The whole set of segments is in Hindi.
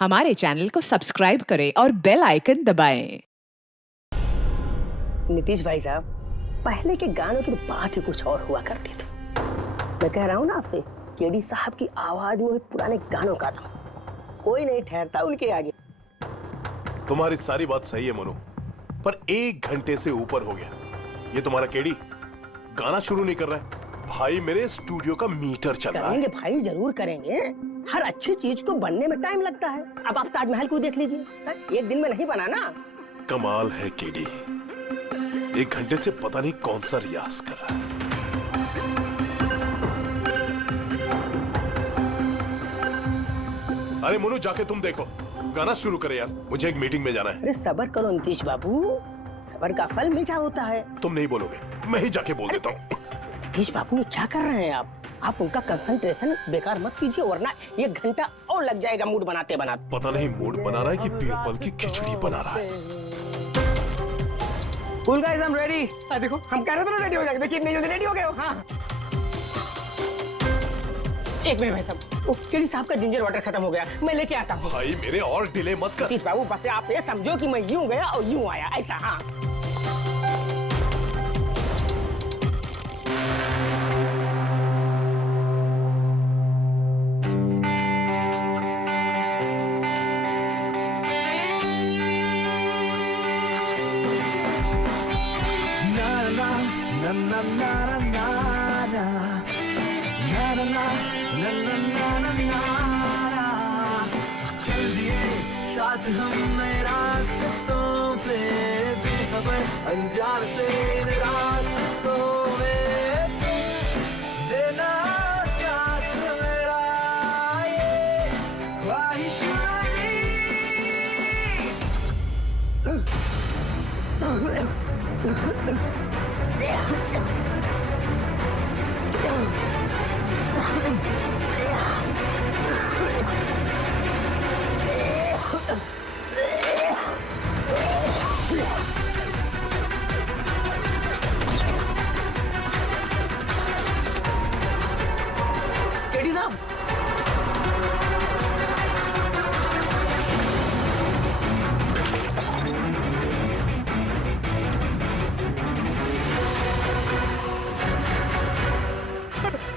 हमारे चैनल को सब्सक्राइब करें और बेल आइकन दबाएं। नीतीश भाई साहब, पहले के गानों की बात ही कुछ और हुआ करती थी। मैं कह रहा हूँ ना आपसे, केडी साहब की आवाज में पुराने गानों का था, कोई नहीं ठहरता उनके आगे। तुम्हारी सारी बात सही है मोनू, पर 1 घंटे से ऊपर हो गया, ये तुम्हारा केडी गाना शुरू नहीं कर रहा है। भाई मेरे स्टूडियो का मीटर चल रहा है। करेंगे भाई, जरूर करेंगे। हर अच्छी चीज को बनने में टाइम लगता है। अब आप ताजमहल को देख लीजिए, एक दिन में नहीं बना ना। कमाल है केडी, 1 घंटे से पता नहीं कौन सा रियाज कर रहा है। अरे मोनू, जाके तुम देखो, गाना शुरू करे यार, मुझे एक मीटिंग में जाना है। अरे सब्र करो नीतीश बाबू, सब्र का फल मीठा होता है। तुम नहीं बोलोगे, मैं ही जाके बोल देता हूँ। नीतीश बाबू, ये क्या कर रहे हैं आप उनका कंसंट्रेशन बेकार मत कीजिए, वरना 1 घंटा और लग जाएगा मूड बनाते बनाते। पता नहीं मूड बना रहा है कि बीरबल की खिचड़ी बना रहा है। Cool guys, I'm ready। देखो, हम कह रहे थे ना रेडी हो जाएगा, देखिए इतनी जल्दी रेडी हो गए हो। हाँ, एक मिनट भाई साहब, वो केडी साहब का जिंजर वाटर खत्म हो गया, मैं लेके आता हूँ। भाई मेरे और डिले मत कर। नीतीश बाबू, बस आप ये समझो कि मैं यूं गया और यूं आया, ऐसा। हाँ, चल दिए साथ हम नए रास्तों पे, बेखबर अनजान से इन रास्तों में देना साथ मेरा, ये ख्वाहिश केडी साहब,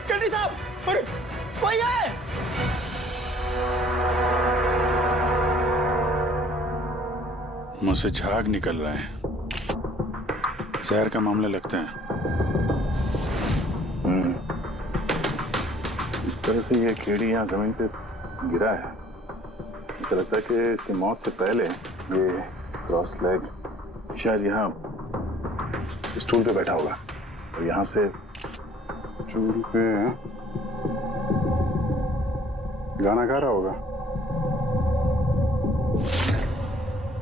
केडी साहब, अरे कोई है? मुझसे झाग निकल रहा है, जहर का मामला लगता है। इस तरह से ये केडी यहाँ जमीन पे गिरा है, ऐसा लगता है कि इसकी मौत से पहले ये क्रॉस लेग शायद यहाँ स्टूल पे बैठा होगा और यहाँ से स्टूल पे गाना गा रहा होगा।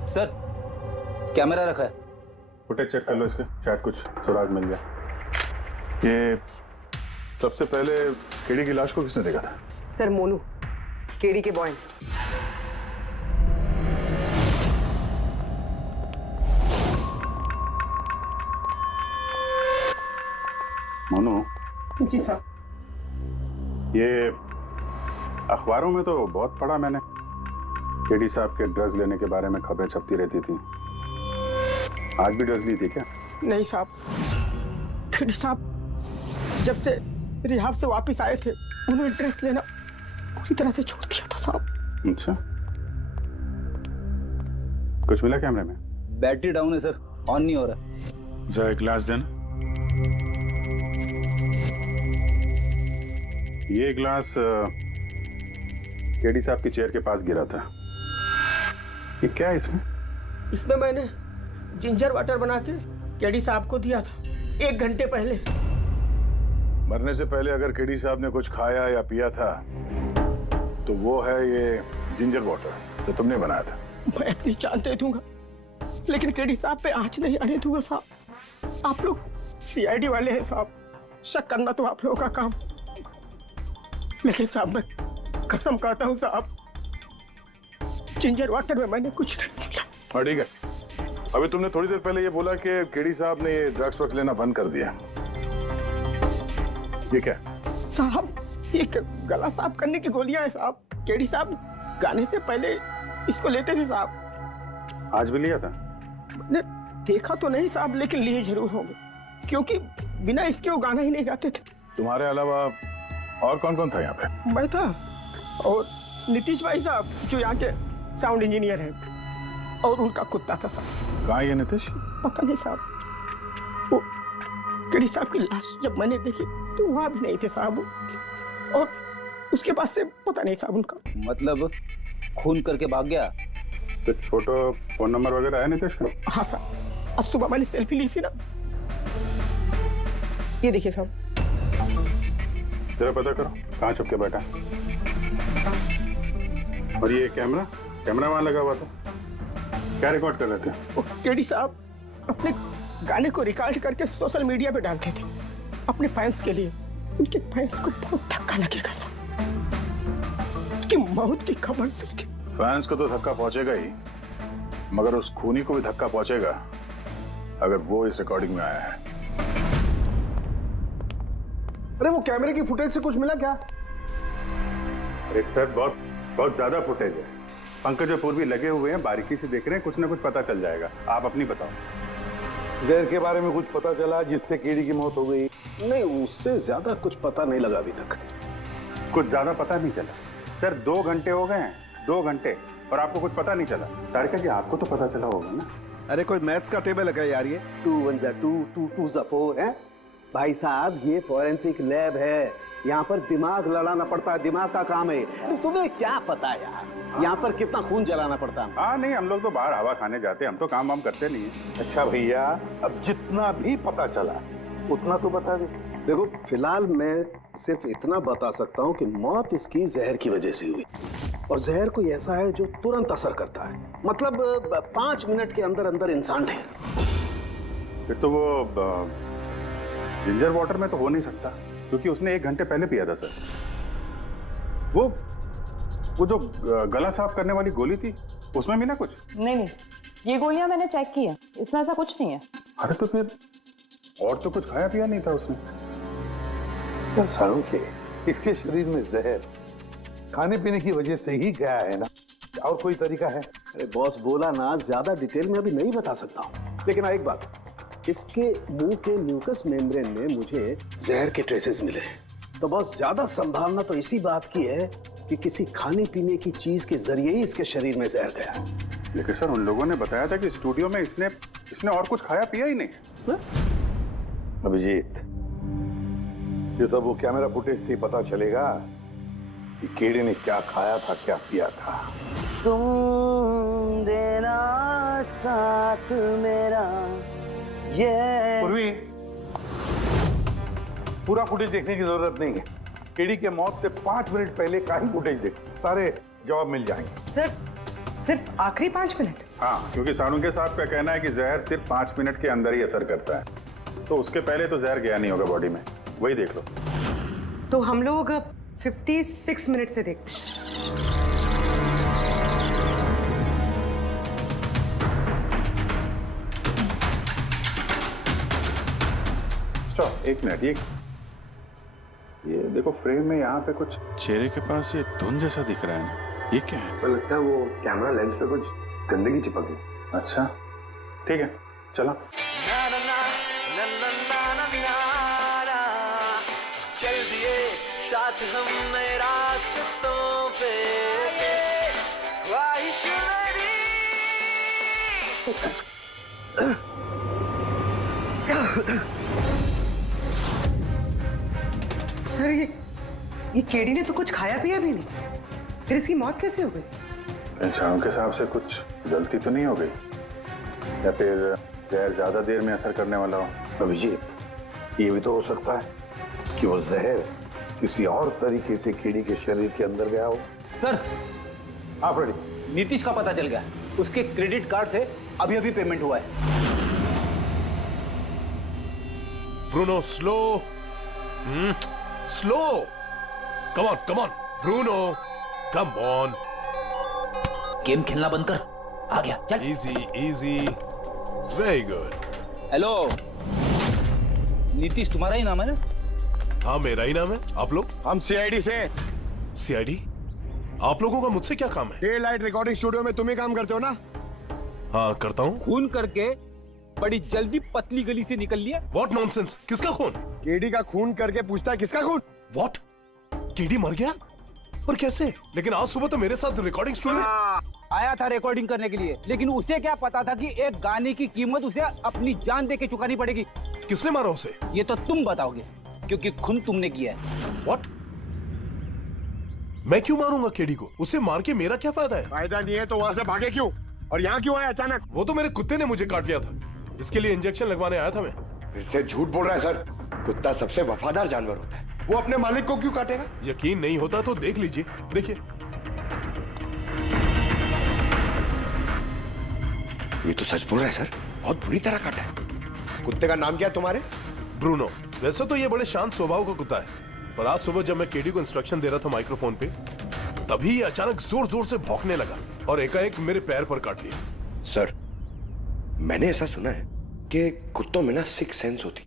सर, कैमरा रखा है, फुटेज चेक कर लो इसके, शायद कुछ सुराग मिल जाए। ये सबसे पहले केडी की लाश को किसने देखा था? सर, मोनू, केडी के बॉय। मोनू, जी साहब। ये अखबारों में तो बहुत पढ़ा मैंने, केडी साहब के ड्रग्स लेने के बारे में खबरें छपती रहती थी। आज भी ड्रग्स ली थी क्या? नहीं साहब, केडी साहब जब से रिहाब से वापस आए थे, उन्होंने ड्रेस लेना पूरी तरह से छोड़ दिया था साहब। अच्छा, कुछ मिला कैमरे में? बैटरी डाउन है सर, ऑन नहीं हो रहा। जरा एक ग्लास देना। ये ग्लास केडी साहब की चेयर के पास गिरा था। ये क्या है इसमें? इसमें मैंने जिंजर वाटर बना के केडी साहब को दिया था 1 घंटे पहले। मरने से पहले अगर केडी साहब ने कुछ खाया या पिया था तो वो है ये जिंजर वाटर जो तुमने बनाया था। मैं अपनी जान दे दूंगा, लेकिन केडी साहब पे आंच नहीं आने दूंगा साहब। आप लोग सीआईडी वाले हैं साहब, शक करना तो आप लोगों का काम, लेकिन साहब मैं कसम खाता हूँ साहब, जिंजर वाटर में मैंने कुछ नहीं मिला। हाँ ठीक है, अभी तुमने थोड़ी देर पहले ये बोला कि केडी साहब ने ये ड्रग्स वक्त लेना बंद कर दिया। ये क्या? साहब, ये गला साफ करने की गोलियां है साहब। केडी साहब गाने से पहले इसको लेते थे साहब। आज भी लिया था? मैंने देखा तो नहीं साहब, लेकिन लिए जरूर होंगे, क्योंकि बिना इसके वो गाना ही नहीं गाते थे। तुम्हारे अलावा और कौन कौन था यहाँ पे? मैं था और नीतीश भाई साहब जो यहाँ के साउंड इंजीनियर हैं, और उनका कुत्ता था साहब। कहाँ ये नीतीश? पता नहीं साहब, वो केडी साहब की लाश जब मैंने देखी तो वहां भी नहीं थे साहब, और उसके बाद से पता नहीं साहब उनका। मतलब खून करके भाग गया? कुछ फोटो फोन नंबर वगैरह है नीतीश का? हाँ साहब, आज सुबह मैंने सेल्फी ली थी ना, ये देखिए साहब। जरा पता करो कहाँ छुप के बैठा। और ये कैमरा वहां लगा हुआ था, क्या रिकॉर्ड कर रहे थे? वो केडी साहब अपने गाने को रिकॉर्ड करके सोशल मीडिया पे डालते थे अपने फैंस के लिए। उनके फैंस को बहुत धक्का लगेगा साहब, उसकी मौत की खबर से उसके फैंस को तो धक्का पहुंचेगा ही, मगर उस खूनी को भी धक्का पहुंचेगा अगर वो इस रिकॉर्डिंग में आया है। अरे वो कैमरे की फुटेज से कुछ मिला क्या? अरे सर बहुत ज्यादा फुटेज है। पंकज और पूर्वी लगे हुए हैं, बारीकी से देख रहे हैं, कुछ ना कुछ पता चल जाएगा। आप अपनी बताओ। जहर के बारे में कुछ पता चला जिससे केडी की मौत हो गई? नहीं, उससे ज्यादा कुछ पता नहीं लगा अभी तक। कुछ ज्यादा पता नहीं चला सर, 2 घंटे हो गए हैं, 2 घंटे, और आपको कुछ पता नहीं चला। तारिका जी आपको तो पता चला होगा ना? अरे कोई मैथ्स का टेबल है क्या यार? ये 2 1 जा 2 2 2 जा 4 है भाई साहब। ये फॉरेंसिक लैब है, यहाँ पर दिमाग लड़ाना पड़ता है, दिमाग का काम है। तुम्हें क्या पता यार यहाँ पर कितना खून जलाना पड़ता है? हाँ नहीं, हम लोग तो बाहर हवा खाने जाते हैं, हम तो काम वाम करते नहीं है। अच्छा भैया, अब जितना भी पता चला उतना तो बता दे। देखो फिलहाल मैं सिर्फ इतना बता सकता हूँ कि मौत इसकी जहर की वजह से हुई, और जहर कोई ऐसा है जो तुरंत असर करता है, मतलब 5 मिनट के अंदर अंदर इंसान ढेर। फिर तो वो जिंजर वाटर में तो हो नहीं सकता, क्योंकि उसने 1 घंटे पहले पिया था सर। वो जो गला साफ करने वाली गोली थी उसमें भी ना कुछ? नहीं, ये गोलियां मैंने चेक की है, इसमें ऐसा कुछ नहीं है। अरे तो फिर और तो कुछ खाया पिया नहीं था उसने? तो सारों के इसके शरीर में जहर खाने पीने की वजह से ही गया है ना, और कोई तरीका है? अरे बॉस बोला ना, ज्यादा डिटेल में अभी नहीं बता सकता हूँ, लेकिन एक बात, इसके मुंह के म्यूकस मेम्ब्रेन में मुझे जहर के ट्रेसेस मिले, तो बहुत ज्यादा संभावना तो इसी बात की है कि किसी खाने पीने की चीज के जरिए ही इसके शरीर में जहर गया। लेकिन सर उन लोगों ने बताया था कि स्टूडियो में इसने और कुछ खाया पिया ही नहीं। अभिजीत, ये तो वो कैमरा फुटेज से पता चलेगा कि केडी ने क्या खाया था, क्या पिया था। तुम देना साथ मेरा, ये पूर्वी, पूरा फुटेज देखने की जरूरत नहीं है। केडी के मौत से 5 मिनट पहले का ही फुटेज देख, सारे जवाब मिल जाएंगे। सर, सिर्फ आखिरी 5 मिनट? हाँ, क्योंकि साळुंखे साहब का कहना है कि जहर सिर्फ 5 मिनट के अंदर ही असर करता है, तो उसके पहले तो जहर गया नहीं होगा बॉडी में, वही देख लो। तो हम लोग 56 मिनट से देखते हैं। स्टॉप, 1 मिनट, ये देखो फ्रेम में यहाँ पे कुछ चेहरे के पास ये धुंध जैसा दिख रहा है ना, ये क्या है? तो लगता है वो कैमरा लेंस पे कुछ गंदगी चिपक गई। अच्छा ठीक है, चलो। चल दिए साथ हम नए रास्तों पे, ख्वाहिश मेरी। सर, ये केडी ने तो कुछ खाया पिया भी नहीं, फिर इसकी मौत कैसे हो गई? साळुंखे साहब से कुछ गलती तो नहीं हो गई, या फिर जहर ज्यादा देर में असर करने वाला हो? अभिजीत, ये भी तो हो सकता है कि वो जहर किसी और तरीके से केडी के शरीर के अंदर गया हो। सर, हाँ फ्रेडी, नीतीश का पता चल गया, उसके क्रेडिट कार्ड से अभी अभी पेमेंट हुआ है। Bruno slow, slow, come on Bruno, come on. Game खेलना बंद कर, आ गया, चल। Easy, very good. Hello, Nitish तुम्हारा ही नाम है ना? हाँ मेरा ही नाम है। आप लोग? हम सीआईडी से। सीआईडी? आप लोगों का मुझसे क्या काम है? डे लाइट रिकॉर्डिंग स्टूडियो में तुम ही काम करते हो ना? हाँ करता हूँ। खून करके बड़ी जल्दी पतली गली से निकल लिया। What nonsense? किसका खून? केडी का खून करके पूछता है किसका खून? What? केडी मर गया? और कैसे? लेकिन आज सुबह तो मेरे साथ रिकॉर्डिंग स्टूडियो आया था रिकॉर्डिंग करने के लिए, लेकिन उसे क्या पता था कि एक गाने की कीमत उसे अपनी जान दे के चुकानी पड़ेगी। किसने मारा उसे? ये तो तुम बताओगे, क्योंकि खून तुमने किया है। What? मैं क्यों मारूंगा केडी को? उसे मार के मेरा क्या फायदा है? फायदा नहीं है तो वहाँ से भागे क्यों? और यहाँ क्यों आए अचानक? वो तो मेरे कुत्ते ने मुझे काट लिया था, इसके लिए इंजेक्शन लगवाने आया था मैं। फिर से झूठ बोल रहा है सर। कुत्ता सबसे वफादार जानवर होता है, वो अपने मालिक को क्यों काटेगा? यकीन नहीं होता तो देख लीजिए, देखिए। ये तो सच बोल रहा है सर, बहुत बुरी तरह काटा है। कुत्ते का नाम क्या है तुम्हारे? ब्रूनो। वैसे तो ये बड़े शांत स्वभाव का कुत्ता है, पर आज सुबह जब मैं केडी को इंस्ट्रक्शन दे रहा था माइक्रोफोन पे, तभी ये अचानक जोर जोर से भौंकने लगा और एकाएक मेरे पैर पर काट लिया। सर, मैंने ऐसा सुना है कि कुत्तों में ना सिक्स सेंस होती,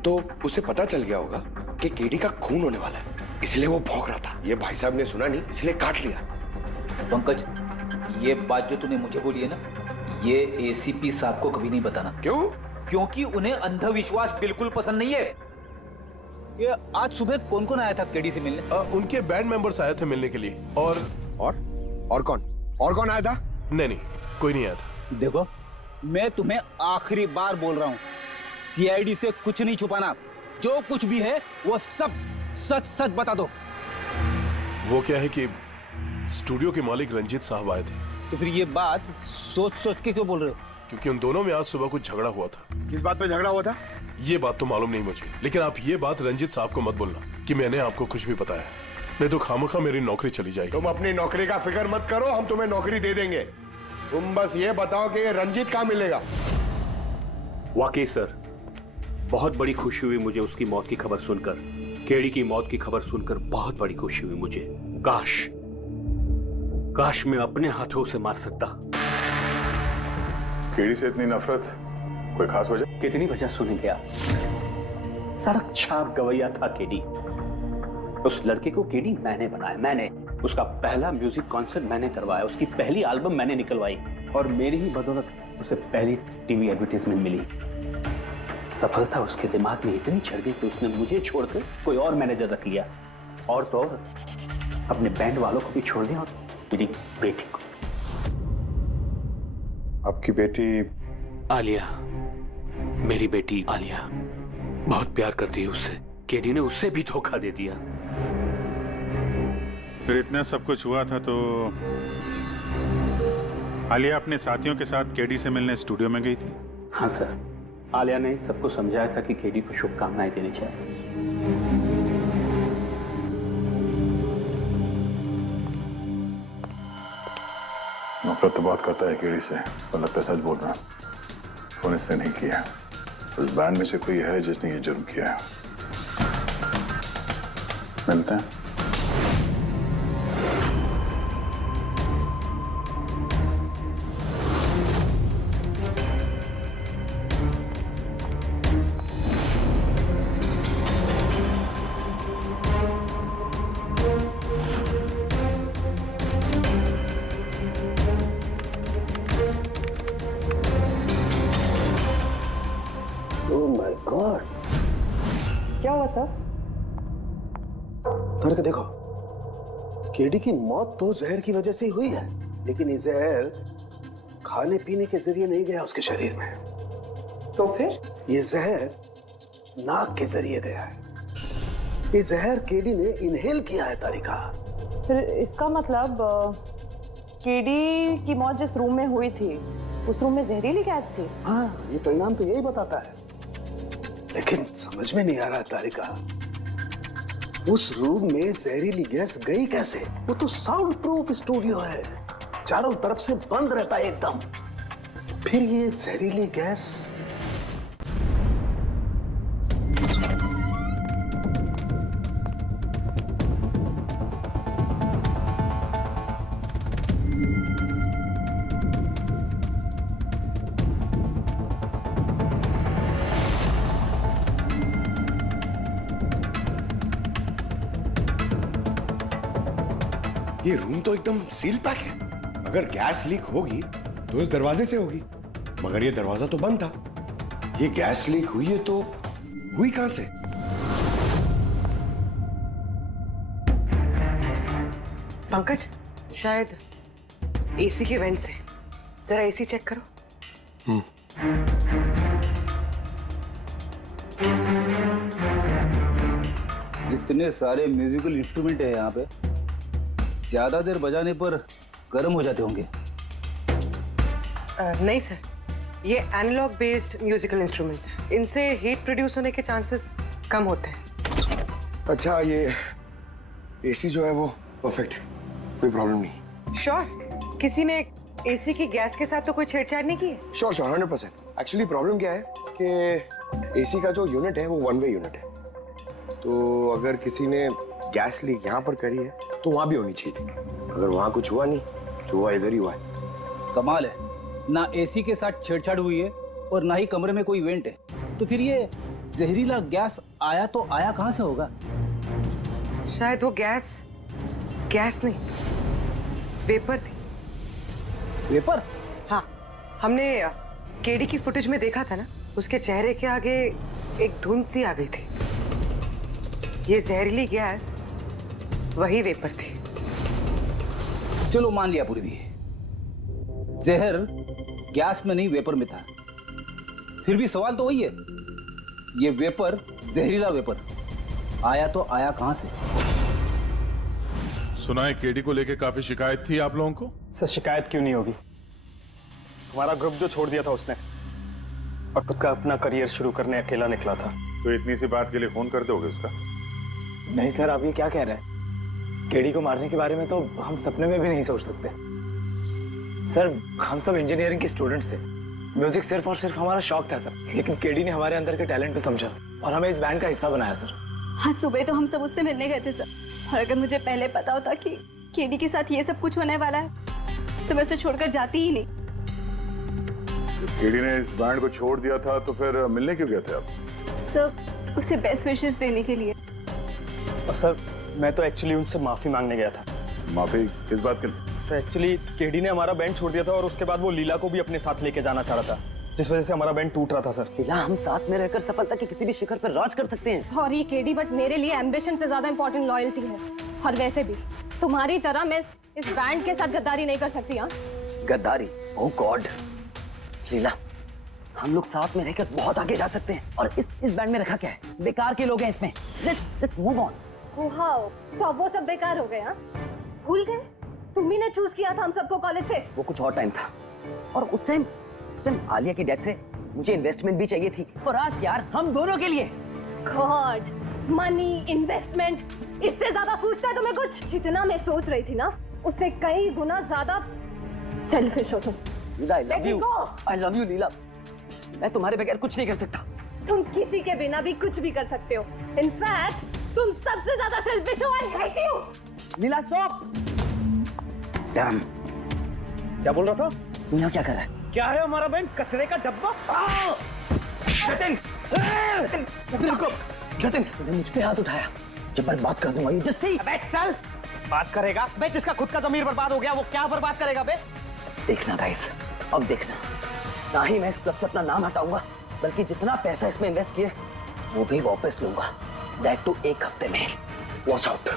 तो उसे पता चल गया होगा कि केडी का खून होने वाला है, इसलिए वो भौंक रहा था। ये भाई साहब ने सुना नहीं, इसलिए काट लिया। पंकज, ये बात जो तूने मुझे बोली है ना, ये एसीपी साहब को कभी नहीं बताना। क्यों? क्योंकि उन्हें अंधविश्वास बिल्कुल पसंद नहीं है। ये आज सुबह कौन कौन आया था केडी से मिलने? उनके बैंड मेंबर्स आए थे मिलने के लिए। और कौन आया था? नहीं, कोई नहीं आया था। देखो, मैं तुम्हें आखिरी बार बोल रहा हूँ, सीआईडी से कुछ नहीं छुपाना। जो कुछ भी है वो सब सच सच बता दो। वो क्या है कि स्टूडियो के मालिक रंजीत साहब आए थे। तो फिर ये बात सोच सोच के क्यों बोल रहे हो? क्योंकि उन दोनों में आज सुबह कुछ झगड़ा हुआ था। किस बात पे झगड़ा हुआ था? ये बात तो मालूम नहीं मुझे, लेकिन आप ये बात रंजीत साहब को मत बोलना कि मैंने आपको कुछ भी बताया, नहीं तो खामखा मेरी नौकरी चली जाएगी। तुम अपनी नौकरी का फिक्र मत करो, हम तुम्हें नौकरी दे देंगे। तुम बस ये बताओ कि ये रंजीत कहाँ मिलेगा। वाकई सर, बहुत बड़ी खुशी हुई मुझे उसकी मौत की खबर सुनकर। केडी की मौत की खबर सुनकर बहुत बड़ी खुशी हुई मुझे। काश मैं अपने हाथों से मार सकता। केडी से इतनी नफरत, कोई खास वजह? कितनी वजह सुनेंगे आप? सड़क छाप गवैया था केडी। उस लड़के को केडी मैंने बनाया, मैंने उसका पहला म्यूजिक कॉन्सर्ट मैंने करवाया, उसकी पहली एल्बम मैंने निकलवाई, और मेरी ही बदौलत उसे पहली टीवी एडवर्टाइजमेंट मिली। सफलता उसके दिमाग में इतनी चढ़ गई कि उसने मुझे छोड़कर कोई और मैनेजर रख लिया, और तो और अपने बैंड वालों को भी छोड़ दिया, और मेरी बेटी को। आपकी बेटी आलिया, मेरी बेटी आलिया बहुत प्यार करती है उससे। केडी ने उससे भी धोखा दे दिया। फिर इतना सब कुछ हुआ था तो आलिया अपने साथियों के साथ केडी से मिलने स्टूडियो में गई थी? हाँ सर, आलिया ने सबको समझाया था कि केडी को शुभकामनाएं देनी चाहिए। नफरत तो बात करता है केडी से, पर लगता है सच बोल रहा है। फोन इसने नहीं किया, उस बैंड में से कोई है जिसने ये जुर्म किया है। मिलते हैं। क्या हुआ सर? करके देखो, केडी की मौत तो जहर की वजह से ही हुई है, लेकिन ये जहर खाने पीने के जरिए नहीं गया उसके शरीर में। तो फिर? ये जहर नाक के जरिए गया है। ये जहर केडी ने इनहेल किया है तारिका। फिर इसका मतलब केडी की मौत जिस रूम में हुई थी, उस रूम में जहरीली गैस थी? हाँ, ये परिणाम तो यही बताता है, लेकिन समझ में नहीं आ रहा तारिका, उस रूम में जहरीली गैस गई कैसे? वो तो साउंड प्रूफ स्टूडियो है, चारों तरफ से बंद रहता है एकदम। फिर ये जहरीली गैस ये रूम तो एकदम सील पैक है। अगर गैस लीक होगी तो इस दरवाजे से होगी, मगर ये दरवाजा तो बंद था। ये गैस लीक हुई है तो हुई कहां से? पंकज, शायद एसी के वेंट से। जरा एसी चेक करो। इतने सारे म्यूजिकल इंस्ट्रूमेंट है यहाँ पे, ज्यादा देर बजाने पर गर्म हो जाते होंगे। नहीं सर, ये एनालॉग बेस्ड म्यूजिकल इंस्ट्रूमेंट्स हैं। इनसे हीट प्रोड्यूस होने के चांसेस कम होते हैं। अच्छा, ये एसी जो है वो परफेक्ट है, कोई प्रॉब्लम नहीं। श्योर? किसी ने एसी की गैस के साथ तो कोई छेड़छाड़ नहीं की है? श्योर 100%। एक्चुअली प्रॉब्लम क्या है कि एसी का जो यूनिट है वो वन वे यूनिट है, तो अगर किसी ने गैस लीक यहाँ पर करी है तो वहां भी होनी चाहिए थी। अगर वहां कुछ हुआ नहीं तो हुआ इधर ही हुआ है। कमाल है, ना एसी के साथ छेड़छाड़ हुई है और ना ही कमरे में कोई वेंट है, तो फिर ये जहरीला गैस आया तो आया कहां से होगा? शायद वो गैस नहीं, वेपर थी। वेपर? हाँ, हमने केडी की फुटेज में देखा था ना, उसके चेहरे के आगे एक धुंध सी आ गई थी। ये जहरीली गैस वही वेपर थी। चलो मान लिया पूर्वी, जहर गैस में नहीं वेपर में था, फिर भी सवाल तो वही है, ये वेपर, जहरीला वेपर आया तो आया कहां से? सुना है केडी को लेके काफी शिकायत थी आप लोगों को? सर शिकायत क्यों नहीं होगी, हमारा ग्रुप जो छोड़ दिया था उसने और खुद का अपना करियर शुरू करने अकेला निकला था। तो इतनी सी बात के लिए फोन कर दोगे उसका? नहीं सर, आप ये क्या कह रहे हैं? केडी को मारने के बारे में तो हम सपने में भी नहीं सोच सकते। सर हम सब इंजीनियरिंग के स्टूडेंट्स थे, म्यूजिक सिर्फ और सिर्फ हमारा शौक था सर, लेकिन केडी ने हमारे अंदर के टैलेंट को समझा और हमें इस बैंड का हिस्सा बनाया सर। आज सुबह तो हम सब उससे मिलने गए थे सर, और अगर मुझे पहले पता होता कि केडी के साथ ये सब कुछ होने वाला है तो मैं उसे छोड़कर जाती ही नहीं। केडी ने इस बैंड को छोड़ दिया था तो फिर मिलने क्यों गए थे आप? सर उसे बेस्ट विशेस देने के लिए। और सर मैं तो एक्चुअली उनसे माफी मांगने गया था। माफी किस बात के लिए? तो एक्चुअली केडी ने हमारा बैंड छोड़ दिया था और उसके बाद वो लीला को भी अपने साथ लेके जाना चाह रहा था, जिस वजह से हमारा बैंड टूट रहा था सर। लीला, हम साथ में रहकर सफलता के किसी भी शिखर पर राज कर सकते हैं। सॉरी केडी, बट मेरे लिए एम्बिशन से ज्यादा इंपॉर्टेंट लॉयल्टी है, और वैसे भी तुम्हारी तरह मैं इस बैंड के साथ गद्दारी नहीं कर सकती। हाँ, गद्दारी? ओह गॉड लीला, हम लोग साथ में रहकर बहुत आगे जा सकते हैं, और इस बैंड में रखा क्या है? बेकार के लोग हैं इसमें। Let's move on. वाओ, तो अब वो सब बेकार हो गए? हाँ, भूल गए? तुम ही ने चूज किया था हम सबको कॉलेज से। वो कुछ और टाइम था, और उस टाइम आलिया की डेथ से मुझे इन्वेस्टमेंट भी चाहिए थी, और आज यार हम दोनों के लिए। गॉड, मनी, इन्वेस्टमेंट, इससे ज्यादा सोचता है तुम्हें कुछ? जितना मैं सोच रही थी ना, उससे कई गुना ज्यादा सेल्फिश हो तुम। लीला, I love you लीला, मैं तुम्हारे बगैर कुछ नहीं कर सकता। तुम किसी के बिना भी कुछ भी कर सकते हो। इनफैक्ट तुम सबसे ज्यादा सेल्फिश हो। I hate you। Leela stop. Dam, क्या बोल रहा था? तू यहाँ क्या कर रहा है? क्या है हमारा बैंड? कचरे का डब्बा? जतिन, रुको। जतिन, तूने मुझ पे हाथ उठाया, जब मैं बात कर दूंगा जस्ट सी। अबे चल, बात करेगा? बे जिसका खुद का ज़मीर बर्बाद हो गया वो क्या बर्बाद करेगा बे? देखना गाइस, अब देखना, ना ही मैं इस क्लब से अपना नाम हटाऊंगा, बल्कि जितना पैसा इसमें इन्वेस्ट किए वो भी वापस लूंगा। दैट टू 1 हफ्ते में। Watch out.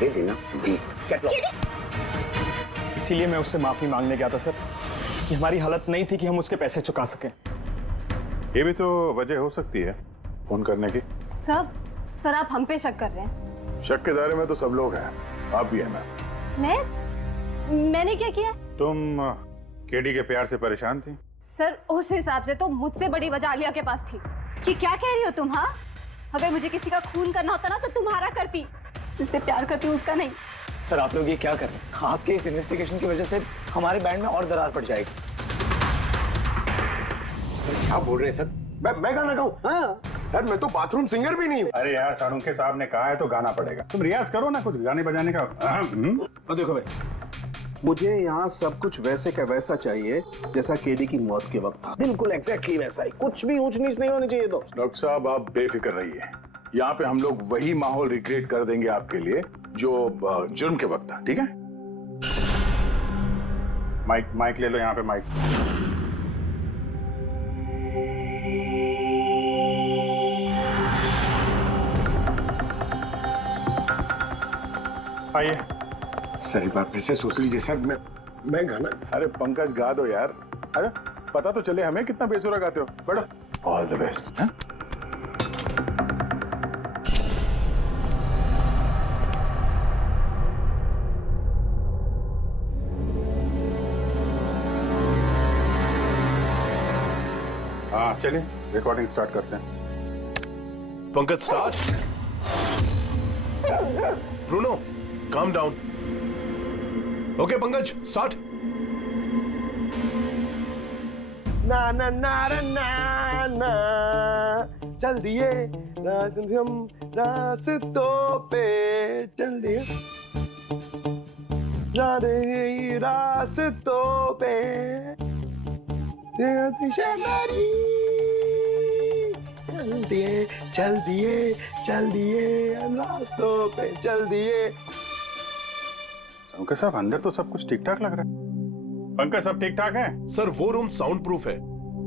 दे देना जी। इसीलिए मैं उससे माफी मांगने गया था सर, कि हमारी हालत नहीं थी कि हम उसके पैसे चुका सकें। ये भी तो वजह हो सकती है फोन करने की। सर आप हम पे शक कर रहे हैं? शक के दायरे में तो सब लोग हैं, आप भी है ना। मैंने क्या किया? तुम केडी के प्यार से परेशान थी? सर उस हिसाब से तो मुझसे बड़ी वजह आलिया के पास थी। कि क्या कह रही हो तुम? हाँ, अगर मुझे किसी का खून करना होता ना तो तुम्हारा करती, जिससे प्यार करती हूँ उसका नहीं। सर आप लोग ये क्या कर रहे हैं? आपके इस इन्वेस्टिगेशन की वजह से हमारे बैंड में और दरार पड़ जाएगी। क्या बोल रहे हैं सर? मैं गाना गाऊं? हाँ सर, मैं तो बाथरूम सिंगर भी नहीं हूँ। अरे यार, सारुंखे साहब ने कहा है तो गाना पड़ेगा, तुम रियाज करो ना कुछ गाने बजाने का। तो देखो भाई, मुझे यहाँ सब कुछ वैसे का वैसा चाहिए जैसा केडी की मौत के वक्त था, बिल्कुल एग्जैक्टली वैसा ही, कुछ भी ऊंच नीच नहीं होनी चाहिए। तो डॉक्टर साहब आप बेफिक्र रहिए, यहाँ पे हम लोग वही माहौल रिक्रिएट कर देंगे आपके लिए जो जुर्म के वक्त था, ठीक है? माइक ले लो, यहाँ पे माइक। आइए सर, एक बार फिर से सोच लीजिए सर। मैं गाना। अरे पंकज, गा दो यार। अरे पता तो चले हमें कितना बेसुरा गाते हो। बैठो। All the best. हाँ चलिए रिकॉर्डिंग स्टार्ट करते हैं। Pankaj start. Bruno calm down. Okay Pankaj start. ना ना ना ना ना चल दिए हम रास्तों पे, चल दिए रास्तों पे, चल दिए रास्तों पे, चल दिए। पंकज साहब, अंदर तो सब कुछ ठीक ठाक लग रहा है। पंकज सब ठीक ठाक है? सर वो रूम साउंड प्रूफ है।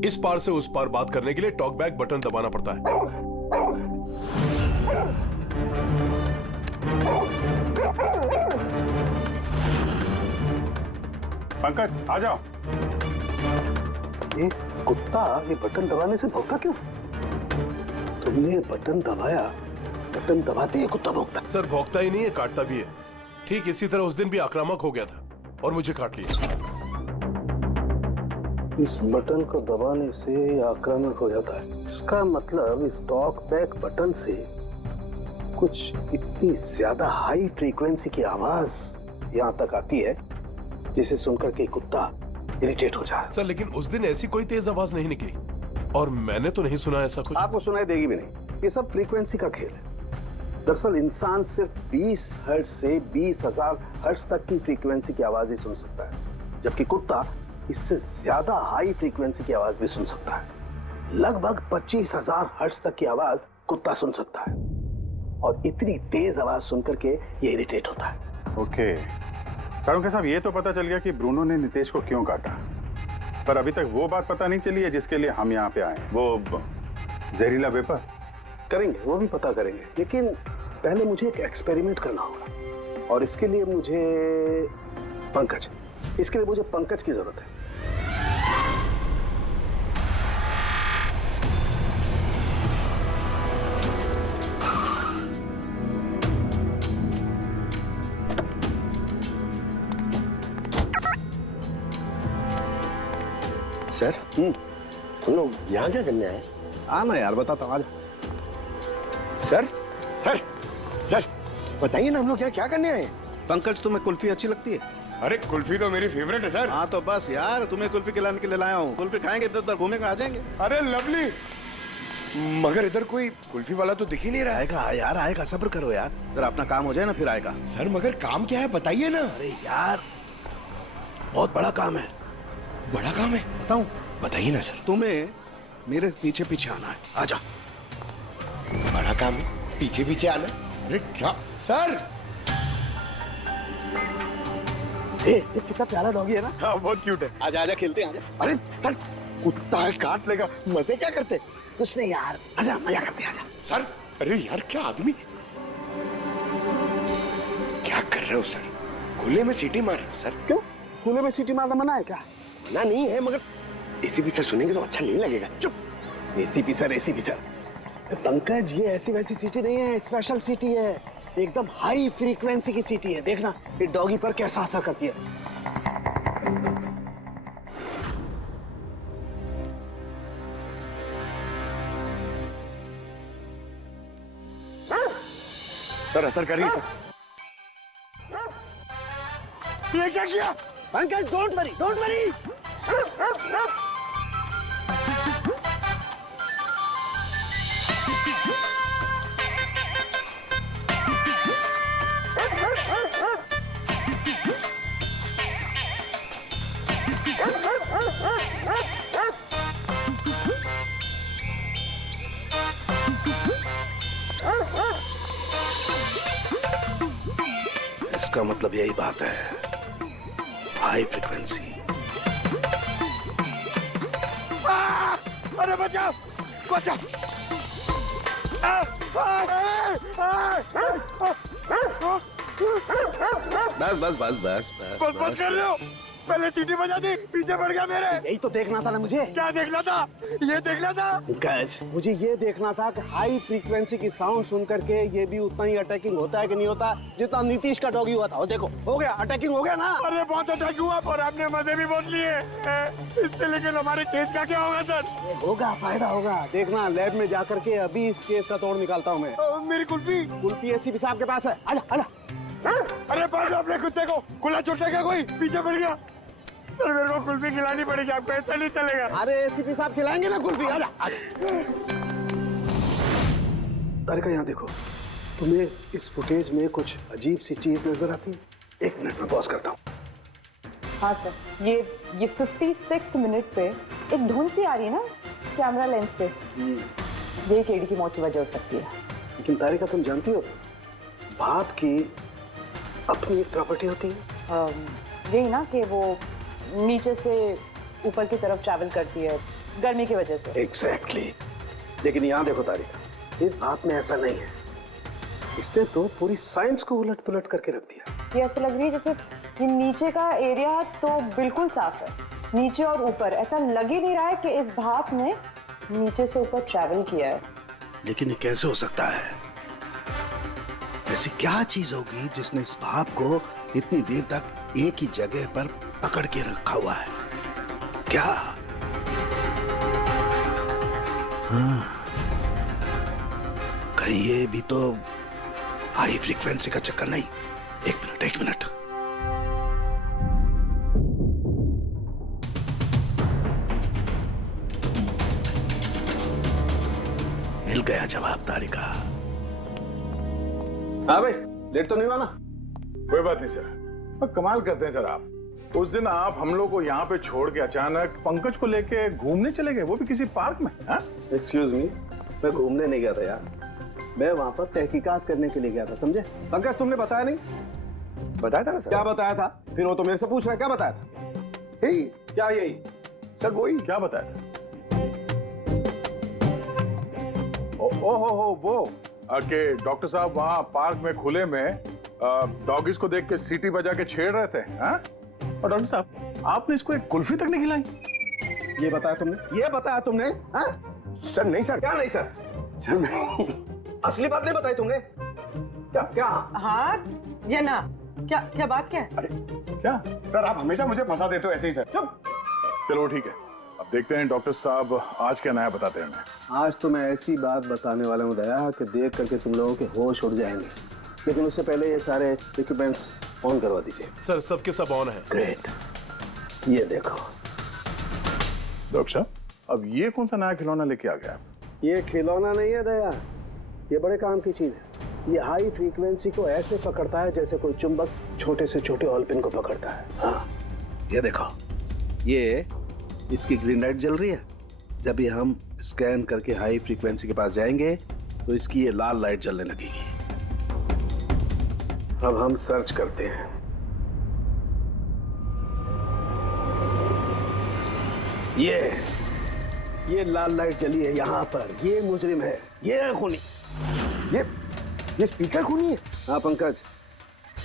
इस पार से उस पार बात करने के लिए टॉक बैक बटन दबाना पड़ता है। पंकज आ जाओ। ये कुत्ता ये बटन दबाने से भौंका क्यों? तुमने ये बटन दबाया, बटन दबाते ही कुत्ता भौंकता। सर भौंकता ही नहीं है, काटता भी है। ठीक इसी तरह उस दिन भी आक्रामक हो गया था और मुझे काट लिया। इस बटन को दबाने से आक्रामक हो जाता है। इसका मतलब इस टॉक बैक बटन से कुछ इतनी ज्यादा हाई फ्रीक्वेंसी की आवाज यहाँ तक आती है जिसे सुनकर के कुत्ता इरिटेट हो जाए। सर लेकिन उस दिन ऐसी कोई तेज आवाज नहीं निकली और मैंने तो नहीं सुना ऐसा कुछ। आपको सुनाई देगी भी नहीं। ये सब फ्रीक्वेंसी का खेल है। दरअसल इंसान सिर्फ 20 हर्ट्ज से 20,000 हर्ट्ज तक की फ्रीक्वेंसी की आवाज ही सुन सकता है, जबकि कुत्ता इससे ज्यादा हाई फ्रीक्वेंसी की आवाज भी सुन सकता है। लगभग 25,000 हर्ट्ज तक की आवाज कुत्ता सुन सकता है और इतनी तेज आवाज सुनकर के ये इरिटेट होता है। ओके तारुण्य साहब, ये तो पता चल गया कि ब्रूनो ने नितेश को क्यों काटा, पर अभी तक वो बात पता नहीं चली है जिसके लिए हम यहाँ पे आए। वो जहरीला वेपर करेंगे, वो भी पता करेंगे, लेकिन पहले मुझे एक एक्सपेरिमेंट करना होगा और इसके लिए मुझे पंकज की जरूरत है। सर हम लोग यहाँ क्या करने आए? आना यार, बताता हूँ। सर सर सर बताइए ना, हम लोग क्या करने आए? पंकज, तुम्हें कुल्फी अच्छी लगती है? अरे कुल्फी तो मेरी फेवरेट है सर। हाँ तो बस यार, तुम्हें कुल्फी खिलाने के लिए लाया हूँ। कुल्फी खाएंगे, इधर उधर घूमेंगे, आ जाएंगे। अरे लवली, मगर इधर कोई कुल्फी वाला तो दिख ही नहीं रहा है। आएगा यार, आएगा, सब्र करो यार, जरा अपना काम हो जाए ना फिर आएगा। सर मगर काम क्या है बताइए ना। अरे यार बहुत बड़ा काम है। बड़ा काम है? बताऊं? बताइए ना सर। तुम्हें मेरे पीछे पीछे आना है, आजा। बड़ा काम है, पीछे पीछे आना? अरे क्या सर? ये कितना प्यारा डॉगी है ना। हाँ बहुत क्यूट है। आजा आजा, खेलते हैं, आजा। अरे सर कुत्ता है, काट लेगा। मजे क्या करते? कुछ नहीं यार, आजा मजा करते हैं, आजा। सर अरे यार क्या आदमी, क्या कर रहे हो सर? खुले में सीटी मार रहे हो सर? क्यों खुले में सीटी मारना मना है क्या? मना नहीं है, मगर एसीपी सर सुनेंगे तो अच्छा नहीं लगेगा। चुप। एसीपी सर पंकज, ये ऐसी वैसी सीटी नहीं है, स्पेशल सीटी है, एकदम हाई फ्रीक्वेंसी की सीटी है। देखना ये डॉगी पर कैसा असर करती है। सर असर कर रही है सर। ये क्या किया? Pankaj don't worry, don't worry. इसका मतलब यही बात है, हाई फ्रीक्वेंसी। अरे बचाओ बचाओ। बस बस बस बस बस बस कर रहे हो, पहले सीटी बजा दी, पीछे पड़ गया मेरे। यही तो देखना था ना मुझे। क्या देखना था? ये देखना था पंकज, मुझे ये देखना था कि हाई फ्रीक्वेंसी की साउंड सुन करके ये भी उतना ही अटैकिंग होता है कि नहीं होता जितना नीतीश का डॉगी हुआ था। देखो हो गया, अटैकिंग हो गया ना। अरे बहुत अटैक हुआ और आपने मजे भी बहुत लिए इससे, लेकिन हमारे केस का क्या होगा सर? होगा, फायदा होगा। देखना लैब में जाकर के अभी इस केस का तोड़ निकालता हूँ मैं। मेरी कुल्फी? कुल्फी एसीपी साहब के पास है, आजा आजा। अरे बाजू अपने कुत्ते को, खुला छोड़ता क्या कोई? पीछे पड़ गया सर, मेरे को कुल्फी खिलानी पड़ेगी, आपको ऐसा नहीं चलेगा। अरे एसीपी साहब खिलाएंगे ना कुल्फी, आजा तारिका। यहाँ देखो, तुम्हें इस फुटेज में कुछ अजीब सी चीज नजर आती है? 1 मिनट में पॉज करता हूँ। हाँ सर, ये 56th मिनट पे एक धुन सी आ रही है ना कैमरा लेंस पे, ये केडी की मौत की वजह हो सकती है। लेकिन तारिका तुम जानती हो भाप की अपनी एक प्रॉपर्टी होती है। यही ना कि वो नीचे से ऊपर की तरफ ट्रैवल करती है गर्मी की वजह से। एग्जैक्टली। लेकिन यहाँ देखो तारिका, इस भाप में ऐसा नहीं है। इसने तो पूरी साइंस को उलट पुलट करके रख दिया। ये ऐसा लग रही है जैसे ये नीचे का एरिया तो बिल्कुल साफ है, नीचे और ऊपर ऐसा लग ही नहीं रहा है कि इस भाप ने नीचे से ऊपर ट्रैवल किया है। लेकिन ये कैसे हो सकता है? ऐसी क्या चीज होगी जिसने इस भाप को इतनी देर तक एक ही जगह पर पकड़ के रखा हुआ है? क्या? हाँ, कहीं ये भी तो हाई फ्रीक्वेंसी का चक्कर नहीं? एक मिनट। मिल गया जवाब तारिका। हाँ भाई, लेट तो नहीं हुआ ना? कोई बात नहीं सर। पर कमाल करते हैं सर आप। उस दिन आप हम लोग को यहाँ पे छोड़ के अचानक पंकज को लेके घूमने चले गए, वो भी किसी पार्क में। एक्सक्यूज मी, मैं घूमने नहीं गया था यार, मैं वहां पर तहकीकात करने के लिए गया था, समझे? पंकज तुमने बताया नहीं? बताया था ना सर। क्या बताया था? फिर वो तो मेरे से पूछ रहा है, क्या बताया था? यही। क्या यही? सर वही। क्या बताया था? ओ वो कि डॉक्टर साहब वहाँ पार्क में खुले में डॉगीज को देख के सीटी बजा के छेड़ रहे थे। और डॉक्टर साहब आपने इसको एक कुल्फी तक नहीं खिलाई। ये बताया तुमने? ये बताया तुमने? सर नहीं सर। क्या नहीं सर? सर नहीं, असली बात नहीं बताई तुमने? क्या? हाँ या ना? क्या बात क्या है? अरे क्या सर, आप हमेशा मुझे फंसा देते हो ऐसे ही सर। चलो ठीक है, अब देखते हैं डॉक्टर साहब आज क्या नया बताते हैं हमें। आज तो मैं ऐसी बात बताने वाला हूँ दया कि देख करके तुम लोगों के होश उड़ जाएंगे। लेकिन उससे पहले ये सारे इक्विपमेंट्स ऑन करवा दीजिए। सर सबके सब ऑन है। ग्रेट। ये देखो डॉक्टर साहब, अब ये कौन सा नया खिलौना लेके आ गया? ये खिलौना नहीं है दया, ये बड़े काम की चीज है। ये हाई फ्रीक्वेंसी को ऐसे पकड़ता है जैसे कोई चुंबक छोटे से छोटे ऑलपिन को पकड़ता है। हाँ, ये देखो, ये इसकी ग्रीन लाइट जल रही है। जब भी हम स्कैन करके हाई फ्रीक्वेंसी के पास जाएंगे तो इसकी ये लाल लाइट जलने लगेगी। अब हम सर्च करते हैं। ये लाल लाइट जली है यहाँ पर, ये मुजरिम है, ये है खूनी। ये स्पीकर खूनी है? हाँ पंकज,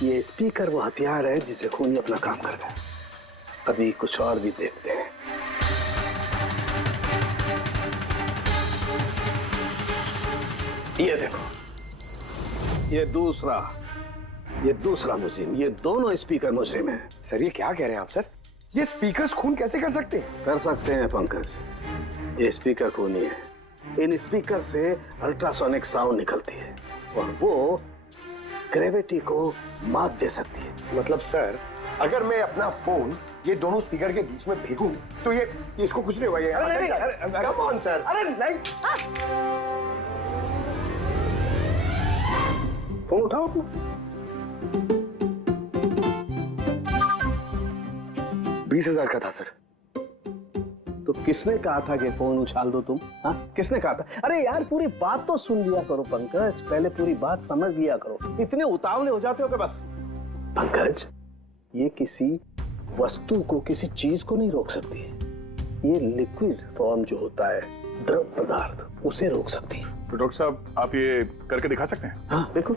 ये स्पीकर वो हथियार है जिसे खूनी अपना काम कर रहा है। अभी कुछ और भी देखते हैं। ये देखो, ये दूसरा मुजरिम, ये दोनों स्पीकर मुजरिम हैं। सर ये क्या कह रहे हैं आप सर? ये स्पीकर्स खून कैसे कर सकते हैं? कर सकते हैं पंकज, ये स्पीकर खूनी है। इन स्पीकर से अल्ट्रासोनिक साउंड निकलती है और वो ग्रेविटी को मात दे सकती है। मतलब सर, अगर मैं अपना फोन ये दोनों स्पीकर के बीच में फेंकूं तो ये इसको कुछ नहीं होगा। अरे नहीं, कम ऑन सर। अरे नहीं, फोन उठाओ अपना। 20,000 का था सर। तो किसने कहा था कि फोन उछाल दो तुम? हाँ, किसने कहा था? अरे यार पूरी बात तो सुन लिया करो पंकज, पहले पूरी बात समझ लिया करो। इतने उतावले हो जाते हो कि बस। पंकज, ये किसी वस्तु को, किसी चीज को नहीं रोक सकती है। ये लिक्विड फॉर्म जो होता है द्रव पदार्थ उसे रोक सकती है। तो डॉक्टर साहब आप ये करके दिखा सकते हैं? हाँ बिल्कुल।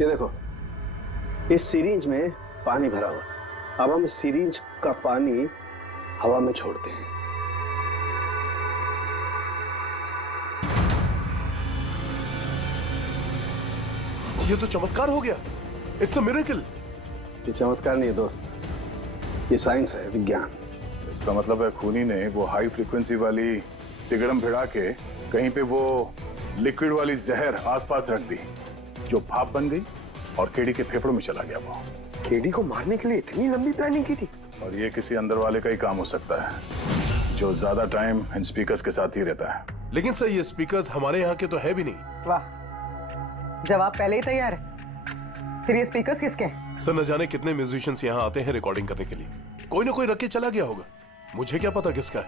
ये देखो, इस सिरिंज में पानी भरा हुआ। अब हम इस सिरिंज का पानी हवा में छोड़ते हैं। ये तो चमत्कार हो गया। It's a miracle. ये चमत्कार नहीं है दोस्त, ये साइंस है, विज्ञान। इसका मतलब है खूनी ने वो हाई फ्रीक्वेंसी वाली तिगड़म भिड़ा के कहीं पे वो लिक्विड वाली जहर आसपास रख दी, जो भाप बन गई और केडी के फेफड़ों में चला गया। वो केडी को मारने के लिए इतनी लंबी प्लानिंग की थी। और ये किसी अंदर वाले का ही काम हो सकता है, जो ज्यादा टाइम इन स्पीकर्स के साथ ही रहता है। लेकिन सर ये स्पीकर्स हमारे यहाँ के तो है भी नहीं। वाह, जवाब पहले ही तैयार है। फिर ये स्पीकर्स किसके हैं? सर न जाने कितने म्यूजिशियंस यहाँ आते हैं रिकॉर्डिंग करने के लिए, कोई ना कोई रख के चला गया होगा। मुझे क्या पता किसका है।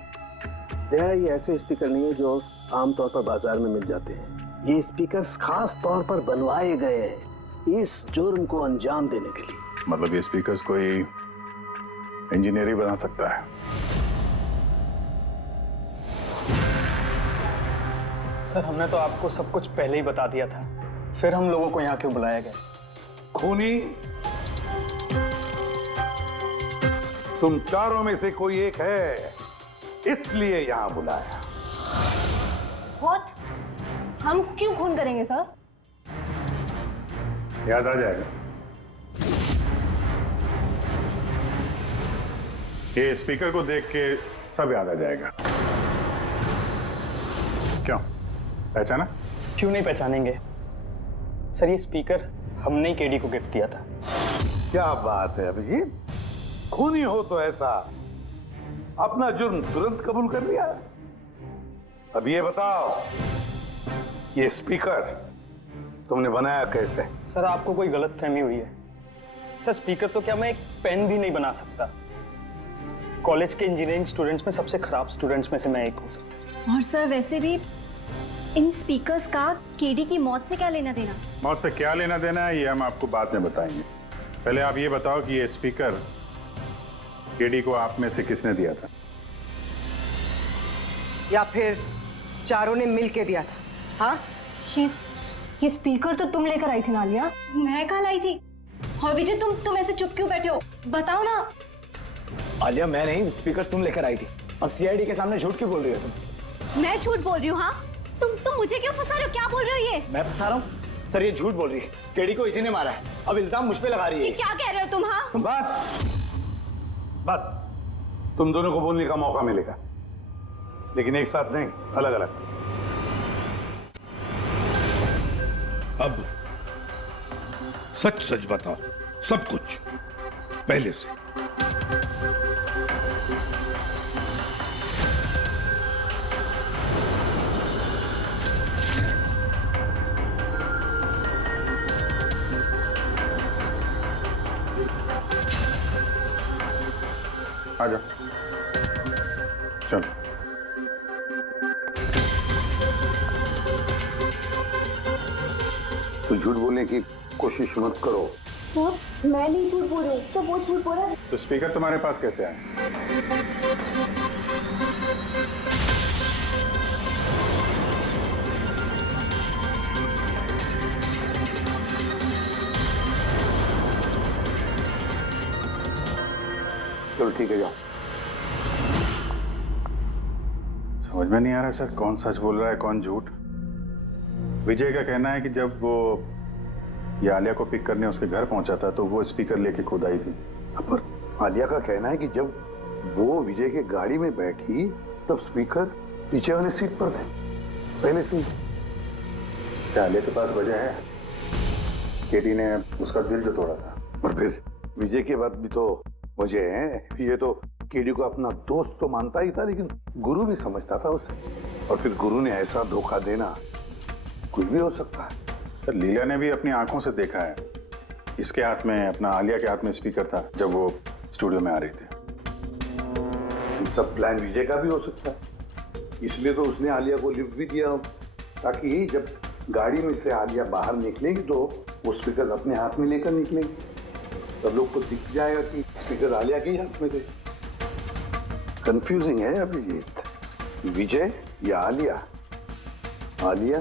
ये ऐसे स्पीकर नहीं है जो आमतौर पर बाजार में मिल जाते हैं। ये स्पीकर्स खास तौर पर बनवाए गए हैं इस जुर्म को अंजाम देने के लिए। मतलब ये स्पीकर्स कोई इंजीनियर ही बना सकता है। सर हमने तो आपको सब कुछ पहले ही बता दिया था, फिर हम लोगों को यहाँ क्यों बुलाया गया? खूनी तुम चारों में से कोई एक है, इसलिए यहां बुलाया। व्हाट? हम क्यों खून करेंगे सर? याद आ जाएगा। ये स्पीकर को देख के सब याद आ जाएगा। क्यों, पहचाना? क्यों नहीं पहचानेंगे सर, ये स्पीकर हमने ही केडी को गिफ्ट दिया था। क्या बात है अभिजीत, खूनी हो तो ऐसा अपना जुर्म तुरंत कबूल कर लिया। अब ये बताओ, ये स्पीकर तुमने बनाया कैसे? सर आपको कोई गलतफहमी हुई है। सर स्पीकर तो क्या मैं एक पेन भी नहीं बना सकता। कॉलेज के इंजीनियरिंग स्टूडेंट्स में सबसे खराब स्टूडेंट्स में से मैं एक हूँ। और सर वैसे भी इन स्पीकर्स का केडी की मौत से क्या लेना देना? मौत से क्या लेना देना है ये हम आपको बाद में बताएंगे। पहले आप ये बताओ कि ये स्पीकर केडी को आप में से किसने दिया था? या फिर चारों ने मिल के दिया था? हाँ, ये स्पीकर तो तुम लेकर आई थी नालिया। मैं कहाँ लाई थी? और विजय तुम ऐसे चुप क्यों बैठे हो? बताओ ना। आलिया मैं नहीं, स्पीकर तुम लेकर आई थी। अब सीआईडी के सामने झूठ क्यों बोल रही हो तुम? मैं झूठ बोल रही हूँ? हाँ, तुम मुझे क्यों फंसा रहे हो? क्या बोल रहे हो ये? मैं फंसा रहा हूँ? सर ये झूठ बोल रही है, केडी को इसी ने मारा है। अब इल्जाम मुझ पे लगा रही है। ये क्या कह रहे हो तुम? हाँ बस तुम दोनों को बोलने का मौका मिलेगा, लेकिन एक साथ नहीं, अलग अलग। अब सच सच बताओ, सब कुछ पहले से। आजा, चल। तो झूठ बोलने की कोशिश मत करो। सर मैं नहीं झूठ बोल रही हूँ, सब वो झूठ बोल रहा है। तो स्पीकर तुम्हारे पास कैसे आए? चलो ठीक है, जाओ। समझ में नहीं आ रहा सर, कौन सच बोल रहा है कौन झूठ। विजय का कहना है कि जब वो ये आलिया को पिक करने उसके घर पहुंचा था तो वो स्पीकर लेके खुद आई थी। पर आलिया का कहना है कि जब वो विजय के गाड़ी में बैठी तब स्पीकर पीछे वाले सीट पर थे पहले से। क्या आलिया के पास वजह है? केडी ने उसका दिल जो तोड़ा था। और फिर विजय के बाद भी तो वजह है। ये तो केडी को अपना दोस्त तो मानता ही था, लेकिन गुरु भी समझता था उसे। और फिर गुरु ने ऐसा धोखा देना, कुछ भी हो सकता है। सर लीला ने भी अपनी आंखों से देखा है, इसके हाथ में, अपना आलिया के हाथ में स्पीकर था जब वो स्टूडियो में आ रही थी। ये सब प्लान विजय का भी हो सकता है, इसलिए तो उसने आलिया को लिफ्ट भी दिया, ताकि जब गाड़ी में से आलिया बाहर निकलेगी तो वो स्पीकर अपने हाथ में लेकर निकलेगी। सब लोग को दिख जाएगा कि स्पीकर आलिया के ही हाथ में थे। कंफ्यूजिंग है अभिजीत। विजय या आलिया, आलिया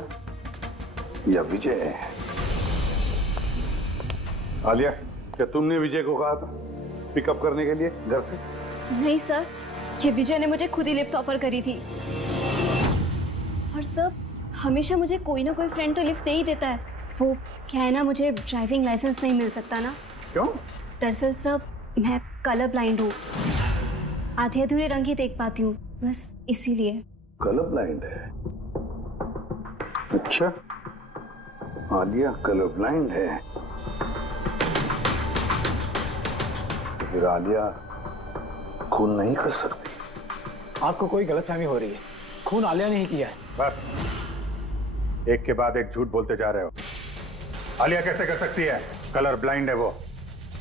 या विजय। आलिया, क्या तुमने विजय को कहा था पिकअप करने के लिए घर से? नहीं सर, ये विजय ने मुझे खुद ही लिफ्ट ऑफर करी थी। और सर, हमेशा मुझे कोई ना कोई फ्रेंड तो लिफ्ट दे ही देता है। वो क्या है ना, मुझे ड्राइविंग लाइसेंस नहीं मिल सकता ना। क्यों? दरअसल सर, मैं कलर ब्लाइंड हूँ, आधे अधूरे रंग ही देख पाती हूँ, बस इसीलिए। कलर ब्लाइंड है? अच्छा, आलिया कलर ब्लाइंड है, तो फिर आलिया खून नहीं कर सकती। आपको कोई गलतफहमी हो रही है, खून आलिया ने ही किया है। बस, एक के बाद एक झूठ बोलते जा रहे हो। आलिया कैसे कर सकती है? कलर ब्लाइंड है वो।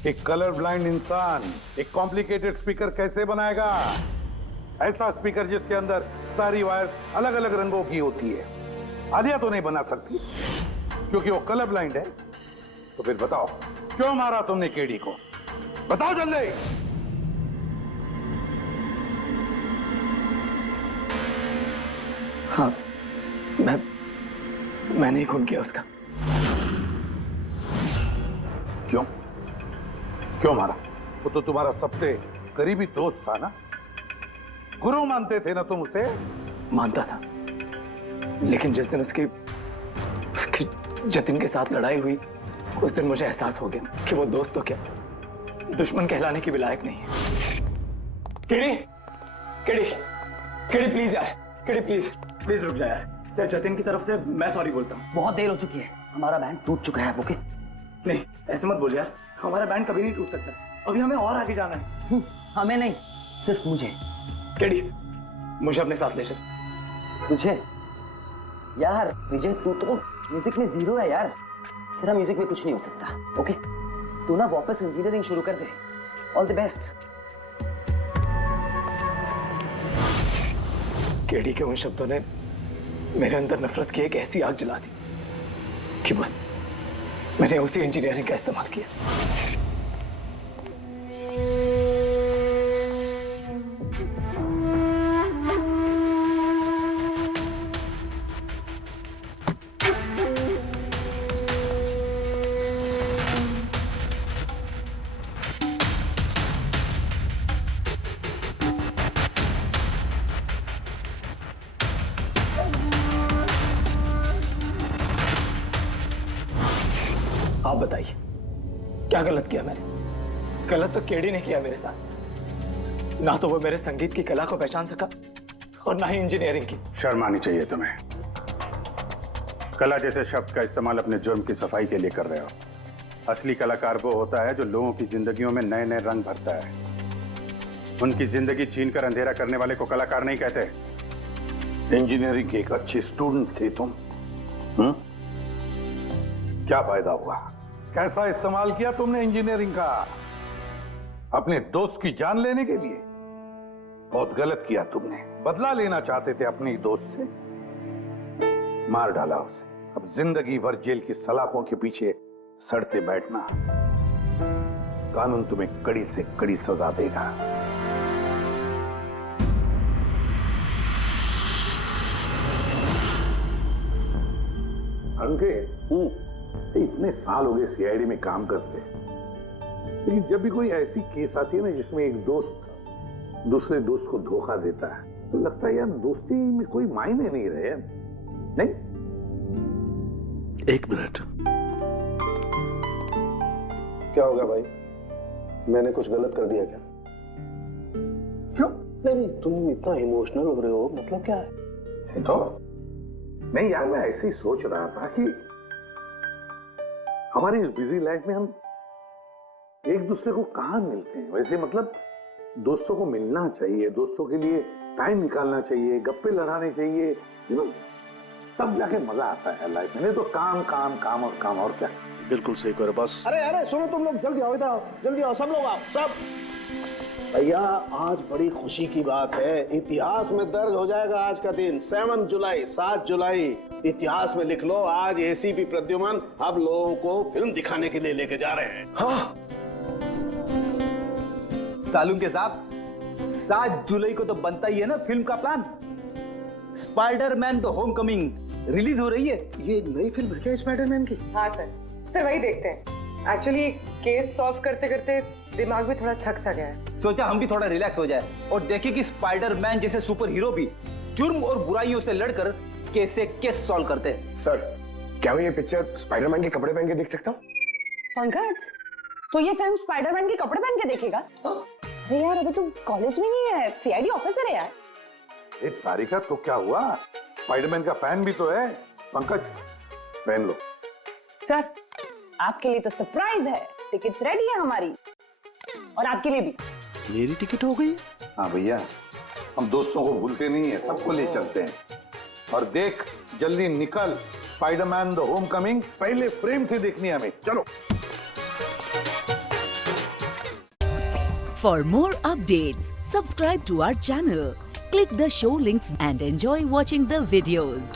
एक कलर ब्लाइंड इंसान एक कॉम्प्लिकेटेड स्पीकर कैसे बनाएगा? ऐसा स्पीकर जिसके अंदर सारी वायर अलग अलग रंगों की होती है। आलिया तो नहीं बना सकती क्योंकि वो कलर ब्लाइंड है। तो फिर बताओ, क्यों मारा तुमने केडी को? बताओ जल्दी। हाँ, मैंने ही खून किया उसका। क्यों? क्यों मारा? वो तो तुम्हारा सबसे करीबी दोस्त था ना, गुरु मानते थे ना तुम उसे? मानता था, लेकिन जिस दिन उसकी जतिन के साथ लड़ाई हुई, उस दिन मुझे एहसास हो गया कि वो दोस्त तो क्या, दुश्मन कहलाने की भी लायक नहीं है। केडी, केडी, केडी प्लीज यार, केडी प्लीज रुक जा यार। तेरे जतिन की तरफ से मैं सॉरी बोलता हूँ। बहुत देर हो चुकी है, हमारा बैंड टूट चुका है। ओके? नहीं, ऐसे मत बोल यार, हमारा बैंड कभी नहीं टूट सकता। अभी हमें और आगे जाना है। हमें नहीं, सिर्फ मुझे। केडी, मुझे अपने साथ ले चल। तुझे? यार विजय, तू तो म्यूजिक में जीरो है यार, तेरा म्यूजिक में कुछ नहीं हो सकता। ओके? तू ना वापस इंजीनियरिंग शुरू कर दे। All the best. केडी के उन शब्दों ने मेरे अंदर नफरत की एक ऐसी आग जला दी कि बस मैंने उसी इंजीनियरिंग का इस्तेमाल किया। आप बताइए, क्या गलत किया मैंने? गलत तो केडी ने किया मेरे साथ। ना तो वो मेरे संगीत की कला को पहचान सका और ना ही इंजीनियरिंग की। शर्म आनी चाहिए तुम्हें। कला जैसे शब्द का इस्तेमाल अपने जुर्म की सफाई के लिए कर रहे हो। असली कलाकार वो होता है जो लोगों की जिंदगियों में नए नए रंग भरता है। उनकी जिंदगी छीनकर अंधेरा करने वाले को कलाकार नहीं कहते। इंजीनियरिंग के एक अच्छे स्टूडेंट थे तुम। क्या फायदा हुआ? कैसा इस्तेमाल किया तुमने इंजीनियरिंग का? अपने दोस्त की जान लेने के लिए? बहुत गलत किया तुमने। बदला लेना चाहते थे अपने दोस्त से, मार डाला उसे। अब जिंदगी भर जेल की सलाखों के पीछे सड़ते बैठना। कानून तुम्हें कड़ी से कड़ी सजा देगा। इतने साल हो गए सीआईडी में काम करते, लेकिन जब भी कोई ऐसी केस आती है ना जिसमें एक दोस्त दूसरे दोस्त को धोखा देता है, तो लगता है यार दोस्ती में कोई मायने नहीं रहे। नहीं? एक मिनट। क्या होगा भाई? मैंने कुछ गलत कर दिया क्या? क्यों? नहीं, तुम इतना इमोशनल हो रहे हो, मतलब क्या है? तो नहीं यार, मैं ऐसे ही सोच रहा था कि हमारी इस बिजी लाइफ में हम एक दूसरे को कहाँ मिलते हैं। वैसे मतलब दोस्तों को मिलना चाहिए, दोस्तों के लिए टाइम निकालना चाहिए, गप्पे लड़ाने चाहिए, यू नो, तब जाके मजा आता है लाइफ में। नहीं तो काम काम काम और काम, और क्या। बिल्कुल सही करो बस। अरे सुनो तुम लोग, जल्दी आओ, इधर आओ, जल्दी आओ, सब लोग आओ, सब। भैया आज बड़ी खुशी की बात है, इतिहास में दर्ज हो जाएगा आज का दिन। 7 जुलाई, 7 जुलाई इतिहास में लिख लो। आज एसीपी प्रद्युमन अब लोगों को फिल्म दिखाने के लिए लेके जा रहे हैं। सालून के साहब, 7 जुलाई को तो बनता ही है ना फिल्म का plan. Spiderman the Homecoming release हो रही है। ये नई फिल्म है क्या स्पाइडरमैन की? हाँ सर वही देखते हैं। एक्चुअली केस सॉल्व करते करते दिमाग भी थोड़ा थक सा गया है। सोचा हम भी थोड़ा रिलैक्स हो जाए और देखें कि स्पाइडरमैन जैसे सुपर हीरो भी जुर्म और बुराइयों से लड़कर कैसे केस सॉल्व करते हैं। सर क्या मैं ये पिक्चर स्पाइडरमैन के कपड़े पहन के देख सकता हूँ? पंकज, तो ये फिल्म स्पाइडरमैन के कपड़े पहन के देखेगा? अरे यार, अभी तुम कॉलेज में नहीं है, सीआईडी ऑफिसर है यार। तारिका तो क्या हुआ, स्पाइडरमैन का फैन भी तो है। पंकज पहन लो। सर आपके लिए तो सरप्राइज है, टिकट्स रेडी है हमारी, और आपके लिए भी। मेरी टिकट हो गई? हाँ भैया, हम दोस्तों को भूलते नहीं है, सबको ले चलते हैं। और देख जल्दी निकल, स्पाइडरमैन द होमकमिंग पहले फ्रेम से देखनी है हमें। चलो। For more updates, subscribe to our channel, click the show links and enjoy watching the videos.